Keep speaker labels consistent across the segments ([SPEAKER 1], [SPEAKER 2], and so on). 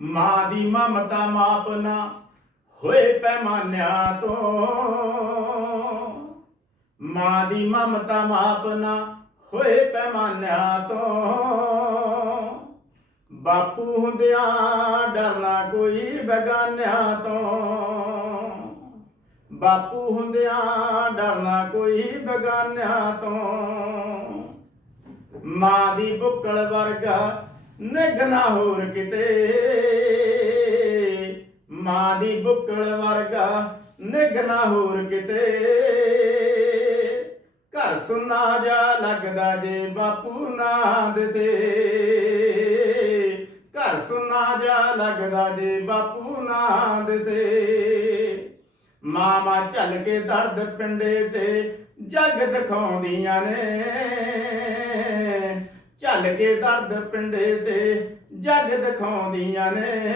[SPEAKER 1] ਮਾਂ ਦੀ ਮਮਤਾ ਮਾਪ ਨਾ ਹੋਏ ਪੈਮਾਨਿਆਂ ਤੋਂ। ਮਾਂ ਦੀ ਮਮਤਾ ਮਾਪ ਨਾ ਹੋਏ ਪੈਮਾਨਿਆਂ ਤੋਂ। ਬਾਪੂ ਹੁੰਦਿਆਂ ਡਰਨਾ ਕੋਈ ਬਗਾਨਿਆਂ ਤੋਂ। ਬਾਪੂ ਹੁੰਦਿਆਂ ਡਰਨਾ ਕੋਈ ਬਗਾਨਿਆਂ ਤੋਂ। ਮਾਂ ਦੀ ਬੁੱਕਲ ਵਰਗਾ ਨਿਗਨਾ ਹੋਰ ਕਿਤੇ। ਮਾਂ ਦੀ ਬੁੱਕਲ ਵਰਗਾ ਨਿਗਨਾ ਹੋਰ ਕਿਤੇ। ਘਰ ਸੁਨਾ ਜਾ ਲੱਗਦਾ ਜੇ ਬਾਪੂ ਨਾ ਦਿਸੇ ਘਰ ਸੁਨਾ ਜਾ ਲੱਗਦਾ ਜੇ ਬਾਪੂ ਨਾ ਦਿਸੇ ਮਾਮਾ ਝੱਲ ਕੇ ਦਰਦ ਪਿੰਡੇ ਤੇ ਜੱਗ ਦਿਖਾਉਂਦੀਆਂ ਨੇ। ਝੱਲ ਕੇ ਦਰਦ ਪਿੰਡੇ ਤੇ ਜੱਗ ਦਿਖਾਉਂਦੀਆਂ ਨੇ।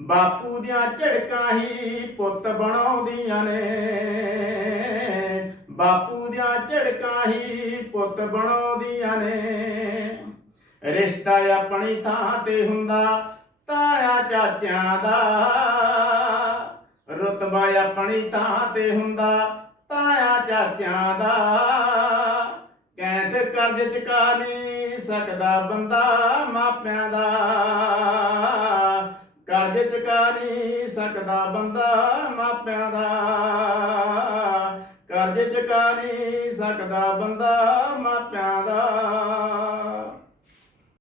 [SPEAKER 1] ਬਾਪੂ ਦੀਆਂ ਝੜਕਾਂ ਹੀ ਪੁੱਤ ਬਣਾਉਂਦੀਆਂ ਨੇ। ਬਾਪੂ ਦੀਆਂ ਝੜਕਾਂ ਹੀ ਪੁੱਤ ਬਣਾਉਂਦੀਆਂ ਨੇ। ਰਿਸ਼ਤਾ ਆਪਣੀ ਥਾਂ ਤੇ ਹੁੰਦਾ ਤਾਇਆ ਚਾਚਿਆਂ ਦਾ। ਰੁਤਬਾ ਆਪਣੀ ਥਾਂ ਤੇ ਹੁੰਦਾ ਤਾਇਆ ਚਾਚਿਆਂ ਦਾ। ਕਰਜ਼ ਚੁਕਾ ਨਹੀਂ ਸਕਦਾ ਬੰਦਾ ਮਾਪਿਆਂ ਦਾ। ਕਰਜ਼ ਚੁਕਾ ਨਹੀਂ ਸਕਦਾ ਬੰਦਾ ਮਾਪਿਆਂ ਦਾ। ਕਰਜ਼ ਚੁਕਾ ਨਹੀਂ ਸਕਦਾ ਬੰਦਾ ਮਾਪਿਆਂ